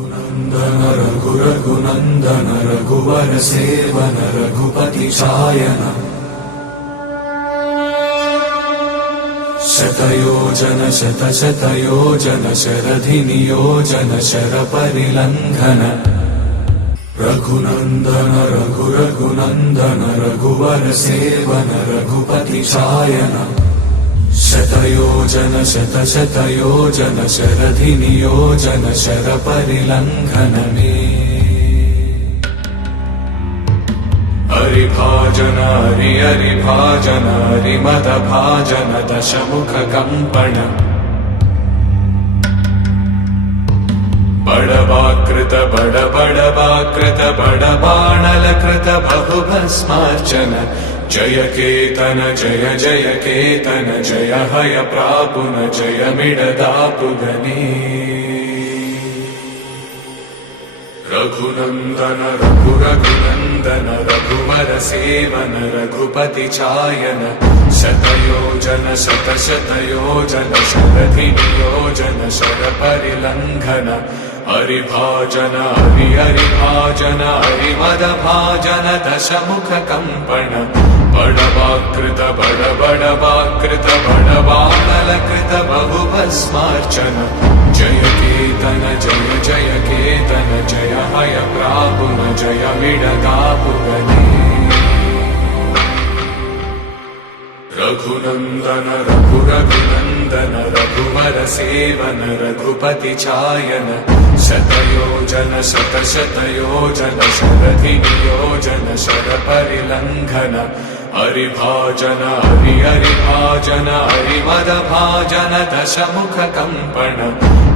रघुनन्दन रघुरघुनन्दन रघुवर सेवन रघुपति चायन शतयोजन शतशतयोजन शरधि नियोजन शरपरिलङ्घन रघुनन्दन रघुरघुनन्दन रघुवर सेवन रघुपति चायन शतयोजन शतशतयोजन शरधि नियोजन शरपरिलङ्घन मे हरिभाजन हरिभाजन हरिमदभाजन दशमुख कम्पण बडवाकृत बडबडवाकृत बडबाणलकृत बहुभस्मार्चन जय केतन जय जय केतन जय हय प्रापुन जय मिडदापुगने रघुनन्दन रघुरघुनन्दन रघुवर सेवन रघुपति चायन शतयोजन शतशतयोजन शरधि नियोजन शरपरिलङ्घन हरिभाजन हरिभाजन हरिमदभाजन दशमुख कम्पण बडवाकृत बडबडवाकृत बडबाणलकृत बहुभस्मार्चन जय केतन जय जय केतन जय हय प्रापुन जय मिडदापुगने रघुनन्दन रघुरघुनन्दन रघुवर सेवन रघुपति चायन शतयोजन शतशतयोजन शरधि नियोजन शरपरिलङ्घन हरिभाजन हरिभाजन हरिमदभाजन दशमुख कम्पण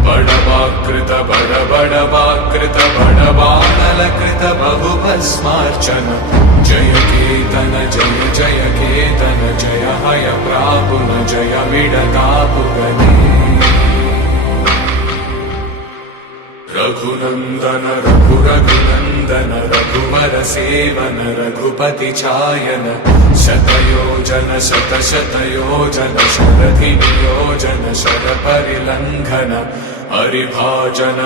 बडवाकृत बडबडवाकृत बडबाणलकृत बहुभस्मार्चन जय केतन जय जय केतन जय हय प्रापुन जय मिडदापुगने रघुनन्दन रघुरघुनन्दन रघुवर सेवन रघुपति चायन शतयोजन शतशतयोजन शरधि नियोजन शरपरिलङ्घन हरिभाजन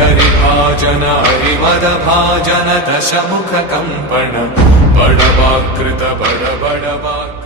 हरिभाजन हरिमदभाजन दशमुख कम्पण बडवाकृत बडबडवाकृत